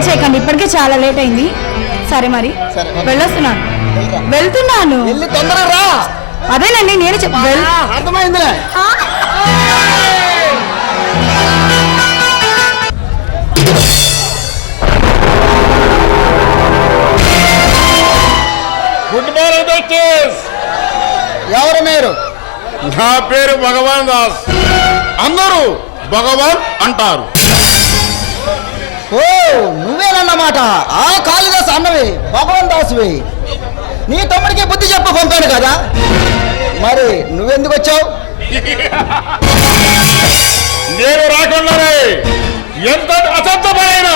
Late చేయకండి. ఇప్పటికే చాలా లేట్ అయింది. సరే మరి. వెళ్ళొస్తున్నాను. వెళ్తున్నాను. వెళ్ళి తొందరగా రా. అదేనండి నేను ఆ, గుడ్ మార్నింగ్ డాక్టర్స్ ఎవరు మీరు? నా పేరు భగవాన్ దాస్. అందరూ భగవాన్ అంటారు. ఓ నువ్వేనన్నమాట. ఆ కాళిదాస్ అన్నవి భగవాన్ దాసువి నీ తమ్ముడికి బుద్ధి చెప్పు పంపాను కదా. మరి నువ్వెందుకు వచ్చావు? నేను రాకుండానే ఎంత అసత్తమైన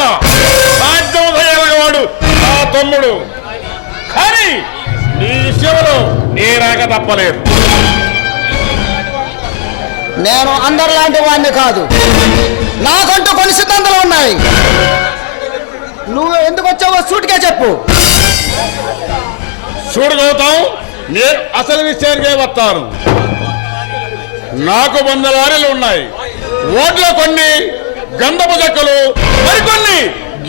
సాధ్యం చేయగలవాడు నా తమ్ముడు. కానీ నీ విషయంలో నీ రాక తప్పలేదు. నేను అందరిలాంటి వాడిని కాదు. నాకంటూ కొన్ని సిద్ధాంతాలు ఉన్నాయి. నువ్వు ఎందుకు వచ్చావో సూటిగా చెప్పు. చూడు గౌతం నేను అసలు విషయానికే వస్తాను. నాకు వంద లారీలు ఉన్నాయి. ఓట్లో కొన్ని గంధపు చెక్కలు మరికొన్ని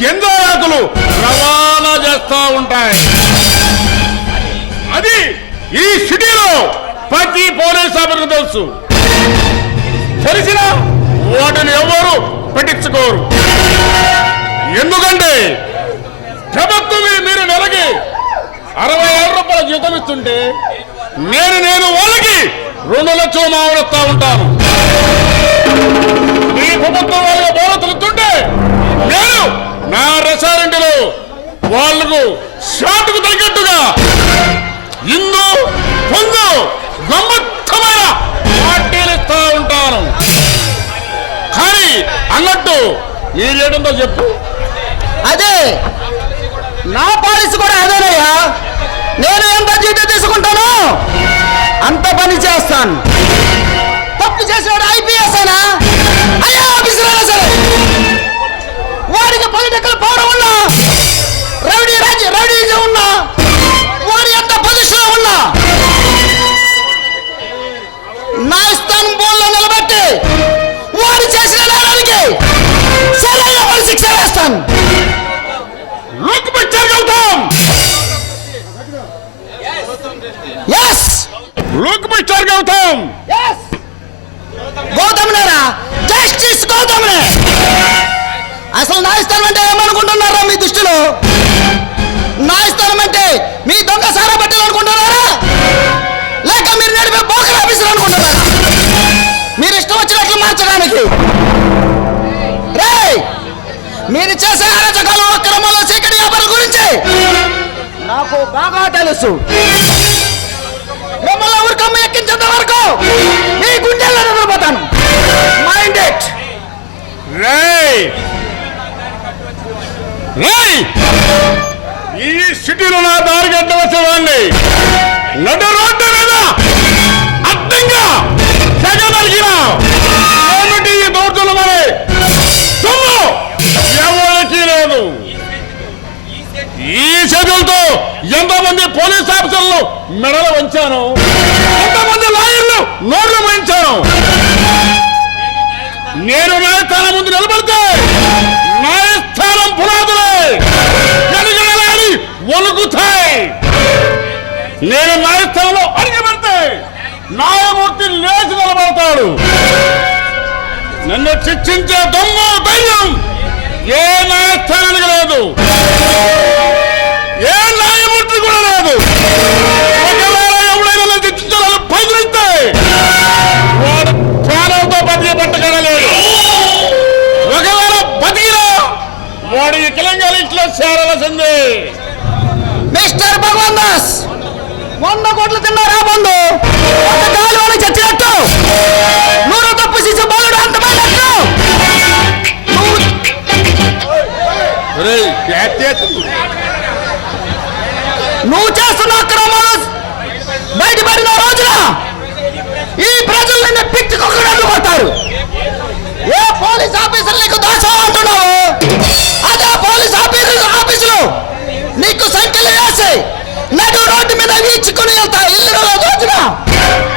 గింజాకులు రవాణా చేస్తా ఉంటాయి. అది ఈ సిటీలో ప్రతి పోలీస్ ఆఫీసర్ తెలుసు. ఎందుకంటే ప్రభుత్వం మీరు నెలకి అరవై ఆరు రూపాయల జీతం ఇస్తుంటే నేను నేను వాళ్ళకి రెండు లక్షలు మామూలుస్తా ఉంటాను. ఈ ప్రభుత్వం వాళ్ళకి బోనతులు ఇస్తుంటే నేను నా రెస్టారెంట్లో వాళ్ళకు షాటుకు తగ్గట్టుగా ఇందు పొందు గమ్మత్తమైన పార్టీలు ఇస్తా ఉంటాను. కానీ అన్నట్టు మీరేటంతో చెప్పు. అదే నా పాలసీ కూడా అదేనయ్యా. నేను ఎంత జీతం తీసుకుంటాను? అంత పని చేస్తాను. తప్పు చేసినాడు ఐపీఎస్ అయినా అయ్యా ఆఫీసర్ అయినా సరే. వాడికి పొలిటికల్ పౌరం ఉన్నా సరైన వాడి శిక్ష వేస్తాను లుక్ పిక్చర్ వెళ్తాం ఎస్ లుక్ పిక్చర్ వెళ్తాం ఎస్ గౌతమ్నేరా జస్టిస్ గౌతమ్నే అసలు న్యాయస్థానం అంటే ఏమనుకుంటున్నారా మీ దృష్టిలో? న్యాయస్థానం అంటే మీ దొంగ సారా బట్టలు అనుకుంటున్నారా? లేక మీరు నడిపే బోకర్ ఆఫీసులు అనుకుంటున్నారా? మీరు ఇష్టం వచ్చినట్లు మార్చడానికి. మీరు చేసే అరచకాలు అక్రమాలు చీకటి వ్యాపారం గురించి నాకు బాగా తెలుసు. మిమ్మల్ని ఊరికమ్మ ఎక్కించేంత వరకు మీ గుండెల్లో నిద్రపోతాను. మైండ్ ఇట్ రేయ్! రేయ్! ఈ సిటీలో నా దారి గడ్డ వాడిని. నడు రోడ్డు మీద! ఎంతమంది పోలీస్ ఆఫీసర్లు మెడలు వంచాను? ఎంతమంది లాయర్లు నోట్లు వంచాను నేను న్యాయస్థానం ముందు నిలబడితే న్యాయస్థానం పునాదులే. గడగడలాడి వణుకుతాయి. నేను న్యాయస్థానంలో అడిగి పెడితే న్యాయమూర్తి లేచి నిలబడతాడు. నన్ను శిక్షించే దొంగ ధైర్యం ఏ న్యాయస్థానానికి లేదు. వాడు ఈ తెలంగాణ ఇంట్లో చేరవలసింది. మిస్టర్ భగవాన్ దాస్ వంద కోట్లు తిన్నారా బంధు. ఒక చచ్చినట్టు. నూరు తప్పు చేసే బాలుడు అంతమైనట్టు నువ్వు చేస్తున్న అక్రమాలు బయటపడిన రోజున ఈ ప్రజలు నిన్ను పిచ్చుకొక్కడట్లు కొడతారు ఏ పోలీస్ ఆఫీసర్ నీకు దాసం అంటున్నావు? నీకు సంఖ్యలు వేసి నడు రోడ్డు మీద వీచుకుని వెళ్తా. ఇల్లు రోజున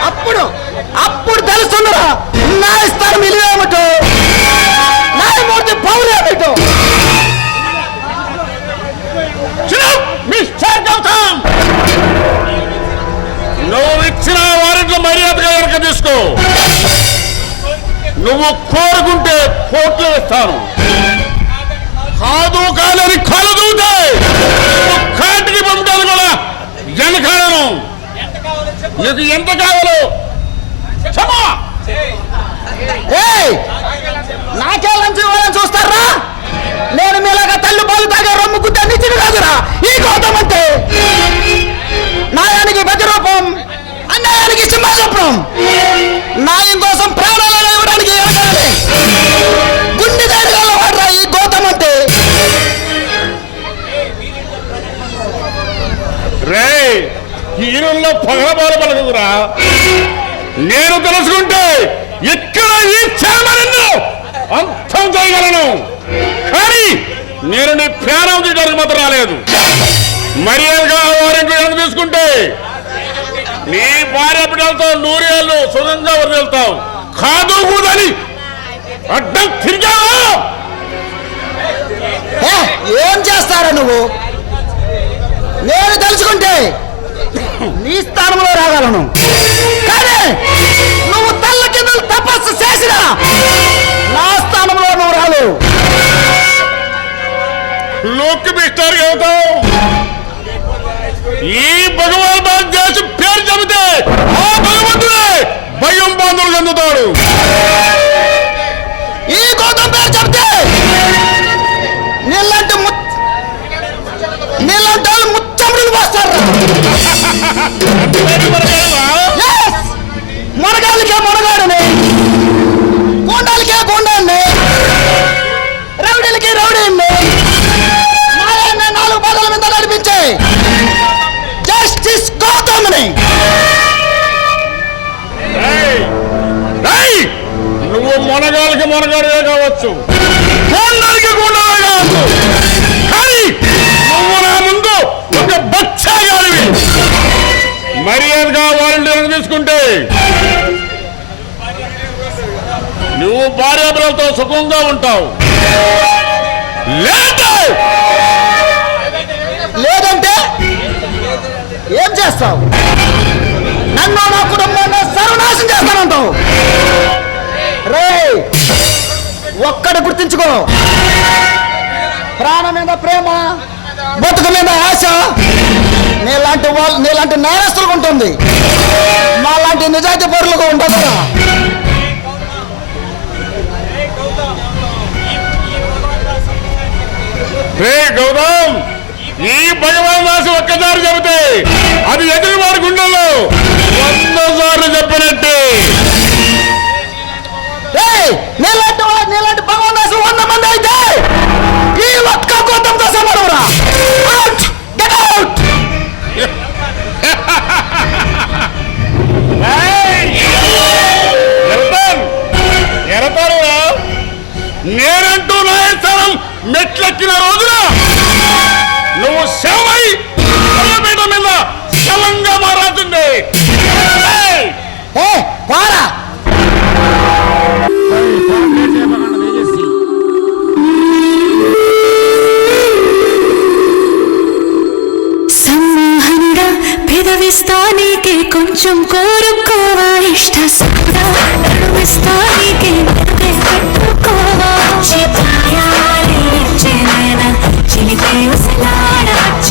అప్పుడు అప్పుడు తెలుస్తున్నారా నా స్థానం ఇల్లేమిటో న్యాయమూర్తి పౌరు ఏమిటో? నువ్వు ఇచ్చిన వారెంట్లో మర్యాదగా వెనక తీసుకో. నువ్వు కోరుకుంటే కోర్టులో వేస్తాను. కాదు కాదని కలదుతాయి జనకాలను నీకు ఎంత కావాలో క్షమా నాకే లంచం ఇవ్వాలని చూస్తారా? నేను మీలాగా తల్లి పాలు తాగే రమ్ముకుంటే నిచ్చిన కాదురా. ఈ గౌతం అంటే న్యాయానికి ప్రతిరూపం అన్యాయానికి సింహాసనం. నాయ నేను తెలుసుకుంటే ఇక్కడ ఈ చామరన్ను అంతం చేయగలను. కానీ నేను నీ ప్రాణం తీయడానికి మాత్రం రాలేదు. మర్యాదగా వారింటి వెనక తీసుకుంటే నీ భార్య బిడ్డలతో నూరేళ్ళు సుగంగా వదిలేస్తావు కాదు కూదని అడ్డం తిరిగావా? ఏం చేస్తారా నువ్వు? నేను తెలుసుకుంటే నీ స్థానంలో రాగలను. చేసిన నా స్థానంలో నువ్వు మిస్టర్ అవుతావు ఈ భగవాన్ భారతదేశం పేరు చెబితే ఆ భగవంతుడే భయం బాంధవులు చెందుతాడు. ఈ గౌతమ్ పేరు ముత్ నీలాంటి వాళ్ళు ముచ్చముడులు పోస్తారు? మొనగాలికి మొనగాడే కావచ్చు కొండలికి కొండలే కావచ్చు కానీ నువ్వు నా ముందు ఒక బచ్చాగాడివి మర్యాదగా వాలంటీర్ తీసుకుంటే నువ్వు భార్యాభర్తలతో సుఖంగా ఉంటావు. లేదంటే ఏం చేస్తావు? నన్ను నా కుటుంబం ఒక్కడు గుర్తించుకో. ప్రాణం మీద ప్రేమ బతుకు మీద ఆశ నీలాంటి వాళ్ళు నీలాంటి నేరస్తులకు ఉంటుంది. మాలాంటి నిజాయితీ పరులకు ఉండదురా రే గౌతమ్ ఈ భగవాన్ దాసు ఒక్కసారి చెబితే అది ఎదురు వారి గుండెల్లో వంద సార్లు చెప్పినట్టే మెట్లెక్కిన రోజున నువ్వు శవమై శవపీఠ మీద శవంగా మారాల్సిందే! ఏ పారా. సమ్మోహనుడా పెదవిస్తానీకే కొంచెం కోరుకోవా ఇష్ట పెట్టు